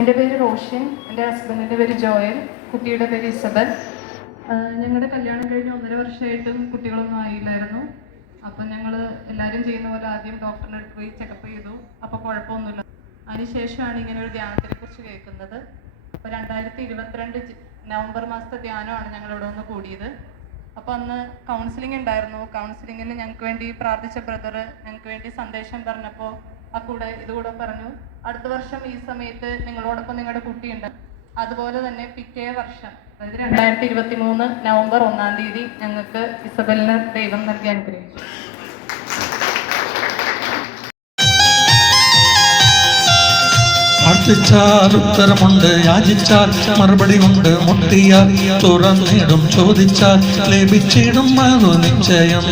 എന്റെ പേര് റോഷൻ എന്റെ ഹസ്ബൻഡിന്റെ പേര് ജോയൽ കുട്ടിയുടെ പേര് ഇസബൽ. ഞങ്ങളുടെ കല്യാണം കഴിഞ്ഞ് ഒന്നര വർഷമായിട്ടും കുട്ടികളൊന്നും ആയില്ലായിരുന്നു. അപ്പം ഞങ്ങൾ എല്ലാവരും ചെയ്യുന്ന പോലെ ആദ്യം ഡോക്ടറിന്റെ അടുത്ത് പോയി ചെക്കപ്പ് ചെയ്തു. അപ്പോൾ കുഴപ്പമൊന്നുമില്ല. അതിനുശേഷമാണ് ഇങ്ങനെ ഒരു ധ്യാനത്തിനെ കുറിച്ച് കേൾക്കുന്നത്. അപ്പോൾ രണ്ടായിരത്തി ഇരുപത്തിരണ്ട് നവംബർ മാസത്തെ ധ്യാനമാണ് ഞങ്ങൾ ഇവിടെ ഒന്ന് കൂടിയത്. അപ്പോൾ അന്ന് കൗൺസിലിംഗ് ഉണ്ടായിരുന്നു. കൗൺസിലിങ്ങിന് ഞങ്ങൾക്ക് വേണ്ടി പ്രാർത്ഥിച്ച ബ്രദർ ഞങ്ങൾക്ക് വേണ്ടി സന്ദേശം പറഞ്ഞപ്പോൾ ആ കൂടെ ഇതുകൂടെ പറഞ്ഞു. അടുത്ത വർഷം ഈ സമയത്ത് നിങ്ങളോടൊപ്പം നിങ്ങളുടെ കുട്ടിയുണ്ട്. അതുപോലെ തന്നെ പിറ്റേ വർഷം അതായത് രണ്ടായിരത്തി ഇരുപത്തി മൂന്ന് നവംബർ ഒന്നാം തീയതി ഞങ്ങൾക്ക് ഇസബലിന് ദൈവം നൽകി അനുഗ്രഹിച്ചു. പ്രാർത്ഥിച്ചാൽ ഉത്തരമുണ്ട് യാചിച്ചാൽ മറുപടി ഉണ്ട് മുട്ടിയാൽ തുറന്നിടും ചോദിച്ചാൽ ലഭിച്ചിടും അത് നിശ്ചയം.